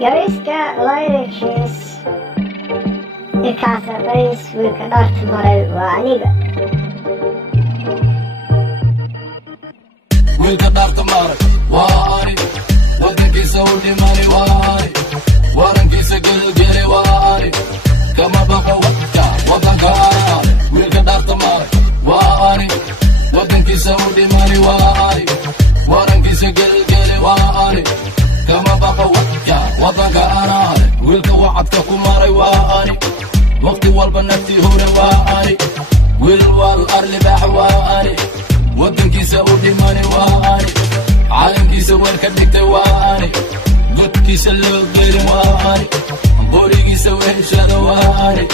Gariska Lyrics Ikasa Baris wiilka dhaarta maray waa aniga wiilka dhaarta maray waa ani wadankiisa u dhimani waa ani warankiisa gelgeli waa ani kama baqa wadka wadanka ani wiilka dhaarta maray waa ani wadankiisa u dhimani waa ani warankiisa gelgeli waa ani kama baqa wadka wadanka ani wiilka wacadka ku maray waa ani waqti walba naftii hore waa ani wiil wal arlibaax waa ani wadankiisa u dhimani waa ani caalamkiisa weelka dhigtay waa ani godkiisa loo geelin waa ani boorigiisa weheshada waa ani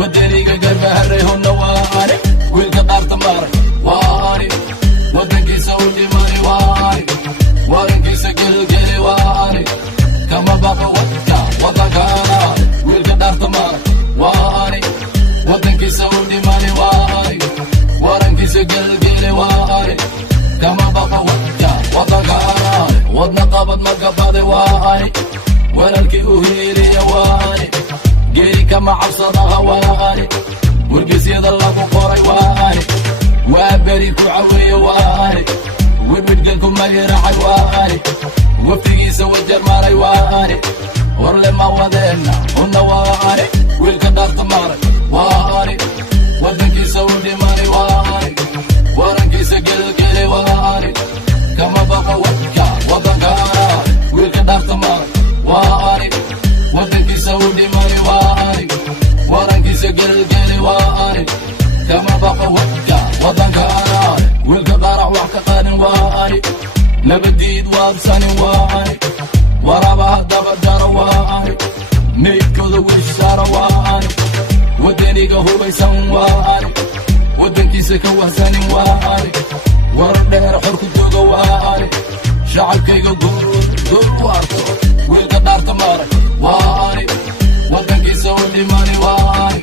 wadaniga garbaharay honna waa ani wiilka dhaarta maray waa ani wadankiisa u dhimani waa ani warankiisa gelgeli waa ani kama baqa wadka wadanka ani wiilka dhaarta maray waa ani wadankiisa u dhimani waa ani warankiisa gelgeli waa ani kama baqa wadka wadanka ani wadna qabad magabade waa ani walaalkii u hiiriya waa ani geeri kama cabsadaha waa ani wargeysyada lagu qoray waa ani waa beri ku caweeye waa ani wirwidganku magiracay waa ani waftigiisa wajar maray waa ani warle ma wadeenna una waa ani wiilka dhaarta maray waa ani wadankiisa u dhimani waa ani warankiisa gelgeli waa ani kama baqa wadka wadanka ani wiilka dhaarta maray waa ani wadankiisa u dhimani waa ani warankiisa gelgeli waa ani kama baqa wadka wadanka ani wiilka qarax wax ka qaadin waa ani nabadiid waabsanin waa ani warabaha dabadara waa ani meydkooda wiishsaara waa ani wadaniga hubaysan waa ani wadankiisa ka wahsanin waa ani warar dheer xor ku jooga waa ani shacabkayga goor u arko wiilka dhaarta maray waa ani wadankiisa u dhimani waa ani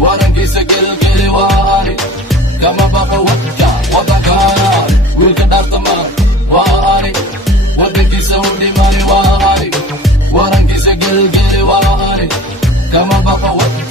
warankiisa gelgeli waa ani kama baqa wadka wadanka ani wiilka dhaarta maray waa ani wadankiisa u dhimani waa ani warankiisa gelgeli waa ani kama baqa wadka